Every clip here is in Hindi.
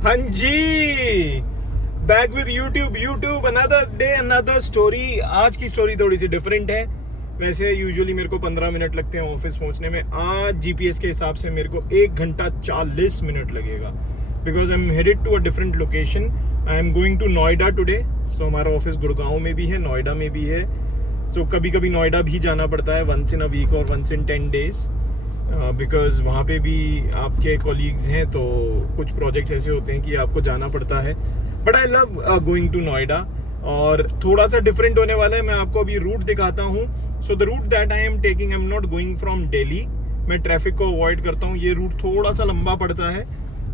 हाँ जी, back with YouTube another day another story. आज की स्टोरी थोड़ी सी डिफरेंट है। वैसे यूजुअली मेरे को 15 मिनट लगते हैं ऑफिस पहुंचने में। आज जीपीएस के हिसाब से मेरे को 1 घंटा 40 मिनट लगेगा, because I am headed to a different location. I am going to Noida today. So हमारा ऑफिस गुड़गांव में भी है, नोएडा में भी है। सो कभी कभी नोएडा भी जाना पड़ता है, वंस इन अ वीक और वंस इन 10 डेज, बिकॉज वहाँ पे भी आपके कॉलीग्स हैं, तो कुछ प्रोजेक्ट्स ऐसे होते हैं कि आपको जाना पड़ता है। But I love going to Noida. और थोड़ा सा डिफरेंट होने वाला है। मैं आपको अभी रूट दिखाता हूँ। So the route that I am taking, I am not going from Delhi. मैं ट्रैफिक को अवॉइड करता हूँ। ये रूट थोड़ा सा लंबा पड़ता है।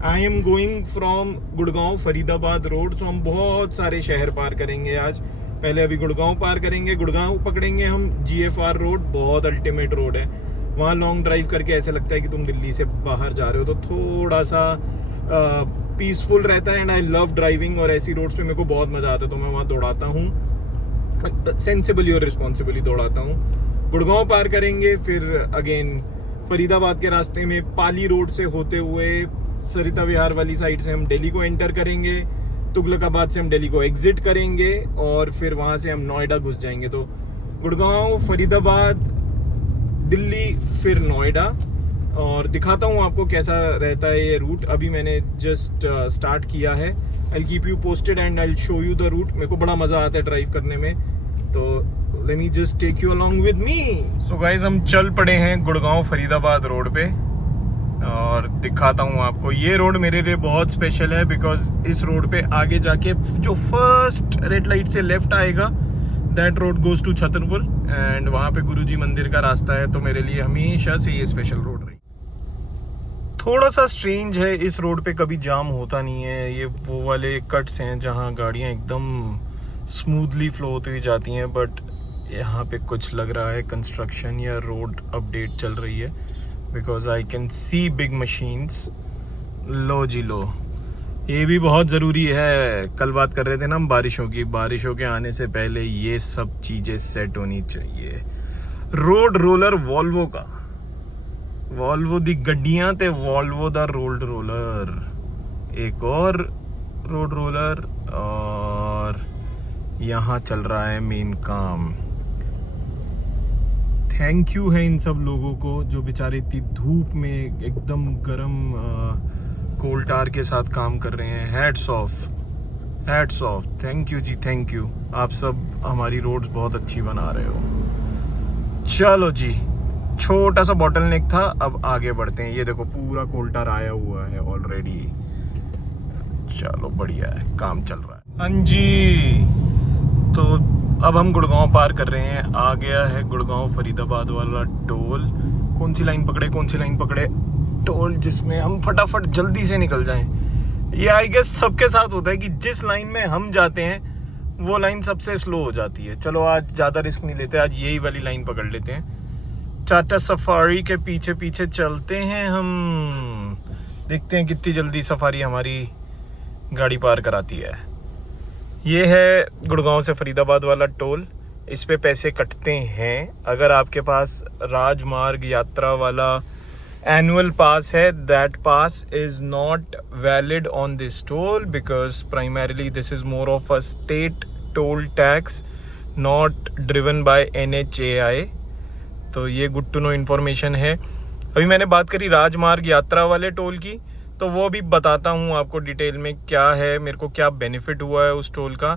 I am going from Gurgaon Faridabad road. So हम बहुत सारे शहर पार करेंगे आज। पहले अभी गुड़गांव पार करेंगे, गुड़गांव पकड़ेंगे हम GFR रोड, बहुत अल्टीमेट रोड है। वहाँ लॉन्ग ड्राइव करके ऐसा लगता है कि तुम दिल्ली से बाहर जा रहे हो, तो थोड़ा सा पीसफुल रहता है। एंड आई लव ड्राइविंग, और ऐसी रोड्स पे मेरे को बहुत मज़ा आता है, तो मैं वहाँ दौड़ाता हूँ। सेंसिबली और रिस्पॉन्सिबली दौड़ाता हूँ। गुड़गांव पार करेंगे, फिर अगेन फरीदाबाद के रास्ते में पाली रोड से होते हुए सरिता विहार वाली साइड से हम दिल्ली को एंटर करेंगे। तुगलकाबाद से हम दिल्ली को एग्जिट करेंगे, और फिर वहाँ से हम नोएडा घुस जाएंगे। तो गुड़गांव, फरीदाबाद, दिल्ली, फिर नोएडा। और दिखाता हूँ आपको कैसा रहता है ये रूट। अभी मैंने जस्ट स्टार्ट किया है। I keep you posted and I show you the route. मेरे को बड़ा मज़ा आता है ड्राइव करने में, तो let me just take you along with me. So guys, हम चल पड़े हैं गुड़गांव फरीदाबाद रोड पे, और दिखाता हूँ आपको। ये रोड मेरे लिए बहुत स्पेशल है, बिकॉज इस रोड पे आगे जाके जो फर्स्ट रेड लाइट से लेफ्ट आएगा, that road goes to Chhatarpur, and वहाँ पे गुरुजी मंदिर का रास्ता है। तो मेरे लिए हमेशा से ये स्पेशल रोड रही। थोड़ा सा स्ट्रेंज है, इस रोड पे कभी जाम होता नहीं है। ये वो वाले कट्स हैं जहाँ गाड़ियाँ एकदम स्मूथली फ्लो होती हुई जाती हैं, बट यहाँ पे कुछ लग रहा है कंस्ट्रक्शन या रोड अपडेट चल रही है, because I can see big machines. लो जी लो, ये भी बहुत ज़रूरी है। कल बात कर रहे थे ना हम बारिशों की। बारिशों के आने से पहले ये सब चीज़ें सेट होनी चाहिए। रोड रोलर वॉल्वो का, वॉल्वो दी गड्डियां ते वॉल्वो दा रोड रोलर। एक और रोड रोलर, और यहाँ चल रहा है मेन काम। थैंक यू है इन सब लोगों को जो बेचारे इतनी धूप में एकदम गर्म कोल टार के साथ काम कर रहे हैं। Hats off, thank you ji, thank you. आप सब हमारी रोड्स बहुत अच्छी बना रहे हो। चलो जी, छोटा सा बॉटल नेक था, अब आगे बढ़ते हैं। ये देखो पूरा कोल टार आया हुआ है ऑलरेडी। चलो बढ़िया है, काम चल रहा है। हाँ जी, तो अब हम गुड़गांव पार कर रहे हैं। आ गया है गुड़गांव फरीदाबाद वाला टोल। कौन सी लाइन पकड़े टोल जिसमें हम फटाफट जल्दी से निकल जाएं। ये आई गेस सबके साथ होता है कि जिस लाइन में हम जाते हैं वो लाइन सबसे स्लो हो जाती है। चलो आज ज़्यादा रिस्क नहीं लेते, आज यही वाली लाइन पकड़ लेते हैं। टाटा सफारी के पीछे पीछे चलते हैं हम। देखते हैं कितनी जल्दी सफारी हमारी गाड़ी पार कराती है। ये है गुड़गांव से फरीदाबाद वाला टोल। इस पे पैसे कटते हैं। अगर आपके पास राजमार्ग यात्रा वाला एनुअल पास है, that pass is not valid on this toll, because primarily this is more of a state toll tax, not driven by NHAI। तो ये गुड टू नो इन्फॉर्मेशन है। अभी मैंने बात करी राजमार्ग यात्रा वाले टोल की, तो वो भी बताता हूँ आपको डिटेल में क्या है, मेरे को क्या बेनिफिट हुआ है उस टोल का।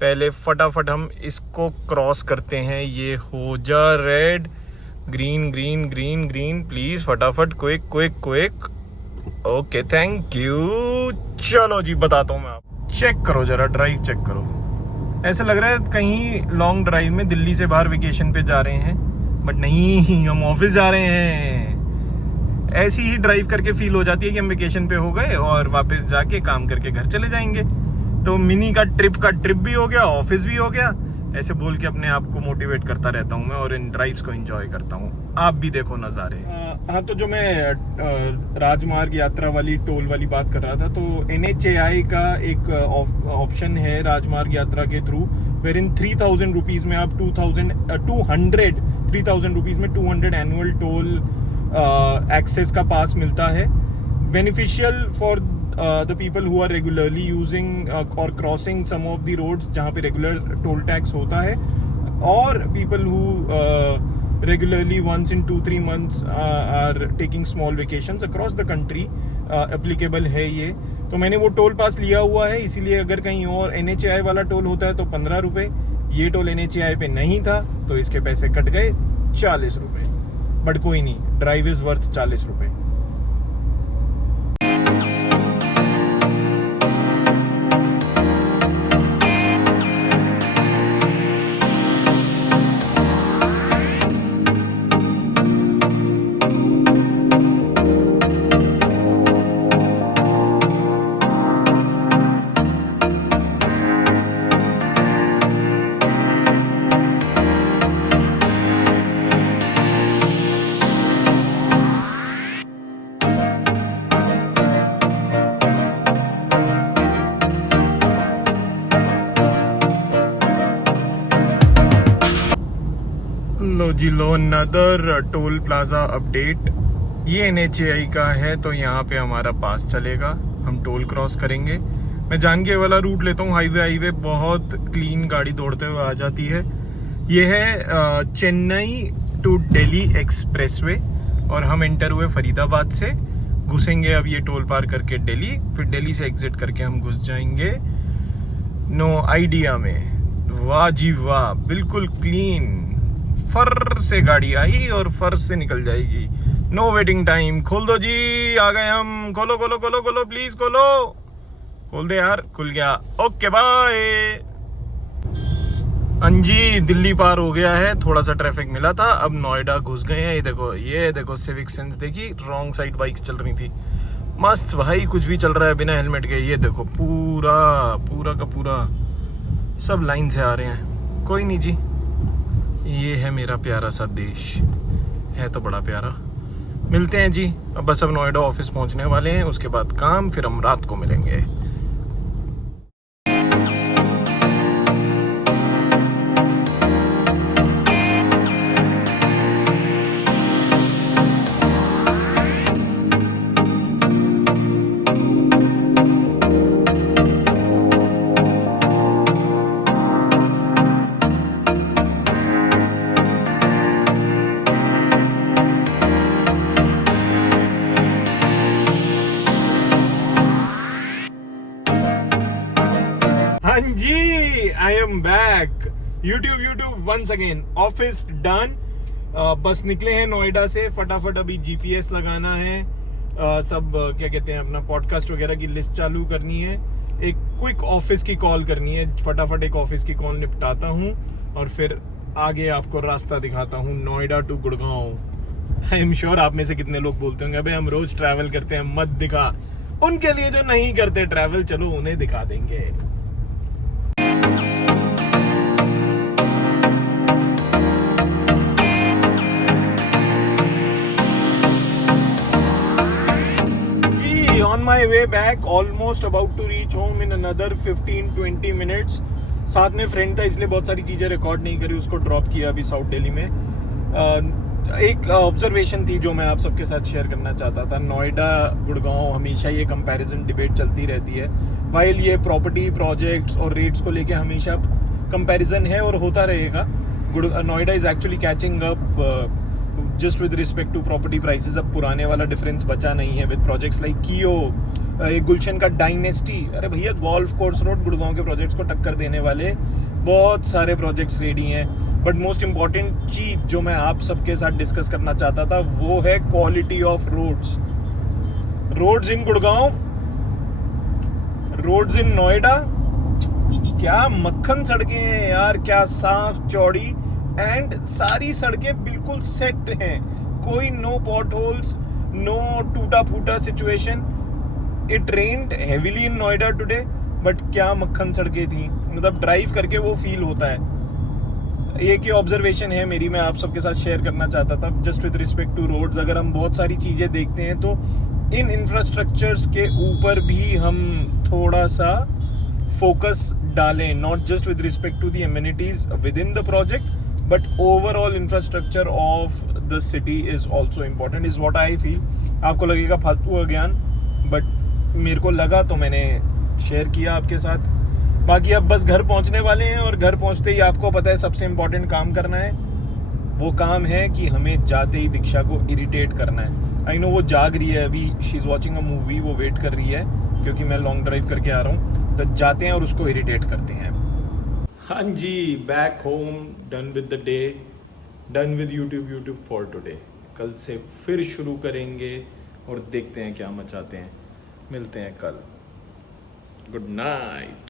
पहले फटाफट हम इसको क्रॉस करते हैं। ये हो जा red, green green green green, please फटाफट, क्विक। Okay, thank you. चलो जी, बताता हूँ मैं आप। चेक करो जरा, ड्राइव चेक करो। ऐसा लग रहा है कहीं लॉन्ग ड्राइव में दिल्ली से बाहर वेकेशन पे जा रहे हैं, बट नहीं, हम ऑफिस जा रहे हैं। ऐसी ही ड्राइव करके फील हो जाती है कि हम वेकेशन पे हो गए और वापस जाके काम करके घर चले जाएंगे। तो मिनी का ट्रिप भी हो गया, ऑफिस भी हो गया। ऐसे बोल के अपने आप को मोटिवेट करता रहता हूँ मैं, और इन ड्राइव्स को एंजॉय करता हूँ। आप भी देखो नज़ारे। हाँ, तो जो मैं राजमार्ग यात्रा वाली टोल वाली बात कर रहा था, तो NHAI का एक ऑप्शन है राजमार्ग यात्रा के थ्रू, वेर इन 3000 रुपीज़ में आप 3000 रुपीज़ में 200 एनुअल टोल एक्सेस का पास मिलता है। Beneficial for the people who are regularly using और crossing some of the roads जहाँ पे रेगुलर टोल टैक्स होता है, और people who regularly once in 2-3 months are taking small vacations across the country applicable है ये। तो मैंने वो टोल पास लिया हुआ है, इसीलिए अगर कहीं और NHAI वाला टोल होता है तो 15 रुपये, ये टोल NHAI पे नहीं था तो इसके पैसे कट गए 40 रुपये। बट कोई नहीं, ड्राइव इज़ वर्थ 40 रुपये। लो जी लो, अनदर टोल प्लाजा अपडेट। ये NHAI का है तो यहाँ पे हमारा पास चलेगा, हम टोल क्रॉस करेंगे। मैं जान के वाला रूट लेता हूँ, हाईवे बहुत क्लीन गाड़ी दौड़ते हुए आ जाती है। ये है चेन्नई टू दिल्ली एक्सप्रेसवे और हम एंटर हुए फरीदाबाद से, घुसेंगे अब ये टोल पार करके दिल्ली, फिर दिल्ली से एग्जिट करके हम घुस जाएंगे नो आइडिया में। वाह जी वाह, बिल्कुल क्लीन, फर से गाड़ी आई और फर से निकल जाएगी, नो वेटिंग टाइम। खोल दो जी, आ गए हम। खोलो खोलो खोलो खोलो, प्लीज खोलो, खोल दे यार। खुल गया, ओके बाय। अंजी दिल्ली पार हो गया है, थोड़ा सा ट्रैफिक मिला था, अब नोएडा घुस गए हैं। ये देखो सिविक सेंस देखी, रॉन्ग साइड बाइक्स चल रही थी। मस्त भाई, कुछ भी चल रहा है बिना हेलमेट के। ये देखो पूरा का पूरा सब लाइन से आ रहे हैं। कोई नहीं जी, ये है मेरा प्यारा सा देश, है तो बड़ा प्यारा। मिलते हैं जी, अब बस अब नोएडा ऑफिस पहुंचने वाले हैं, उसके बाद काम, फिर हम रात को मिलेंगे। हाँ जी, I am back. YouTube once again, office done. बस निकले हैं नोएडा से, फटाफट अभी GPS लगाना है, सब क्या कहते हैं अपना पॉडकास्ट वगैरह की लिस्ट चालू करनी है, एक क्विक ऑफिस की कॉल करनी है। फटाफट एक ऑफिस की कॉल निपटाता हूँ और फिर आगे आपको रास्ता दिखाता हूँ, Noida to Gurgaon. I am sure आप में से कितने लोग बोलते होंगे भाई हम रोज ट्रैवल करते हैं, मत दिखा। उनके लिए जो नहीं करते ट्रैवल, चलो उन्हें दिखा देंगे। On my way back, almost about to reach home in another 15-20 minutes. साथ में फ्रेंड था इसलिए बहुत सारी चीज़ें रिकॉर्ड नहीं करी, उसको ड्रॉप किया अभी साउथ दिल्ली में। एक ऑब्जर्वेशन थी जो मैं आप सबके साथ शेयर करना चाहता था। नोएडा गुड़गांव हमेशा ये कंपैरिजन डिबेट चलती रहती है, वाइल ये प्रॉपर्टी प्रोजेक्ट्स और रेट्स को लेके हमेशा कंपैरिजन है और होता रहेगा। Noida is actually catching up just with respect to property prices. अब पुराने वाला डिफरेंस बचा नहीं है विद प्रोजेक्ट्स लाइक कियो, एक गुलशन का डायनेस्टी। अरे भैया, गोल्फ कोर्स रोड गुड़गांव के प्रोजेक्ट्स को टक्कर देने वाले बहुत सारे प्रोजेक्ट्स रेडी हैं। बट मोस्ट इंपॉर्टेंट चीज जो मैं आप सबके साथ डिस्कस करना चाहता था वो है quality of roads in Gurgaon, roads in Noida. क्या मक्खन सड़कें हैं यार, क्या साफ चौड़ी, एंड सारी सड़कें बिल्कुल सेट हैं, कोई नो पॉट होल्स, नो टूटा फूटा situation. It rained heavily in Noida today, but क्या मक्खन सड़कें थी, मतलब ड्राइव करके वो फील होता है। एक ही ऑब्जर्वेशन है मेरी, मैं आप सबके साथ शेयर करना चाहता था just with respect to roads. अगर हम बहुत सारी चीज़ें देखते हैं तो इन इंफ्रास्ट्रक्चर्स के ऊपर भी हम थोड़ा सा फोकस डालें, not just with respect to the amenities within the project, but overall infrastructure of the city is also important, is what I feel. आपको लगेगा फालतू का ज्ञान, बट मेरे को लगा तो मैंने शेयर किया आपके साथ। बाकी अब बस घर पहुंचने वाले हैं और घर पहुंचते ही आपको पता है सबसे इम्पोर्टेंट काम करना है। वो काम है कि हमें जाते ही दीक्षा को इरिटेट करना है। आई नो वो जाग रही है अभी, she is watching a movie, वो वेट कर रही है क्योंकि मैं लॉन्ग ड्राइव करके आ रहा हूँ। तो जाते हैं और उसको इरिटेट करते हैं। हाँ जी, back home, done with the day, done with YouTube for today. कल से फिर शुरू करेंगे और देखते हैं क्या मचाते हैं। मिलते हैं कल। Good night.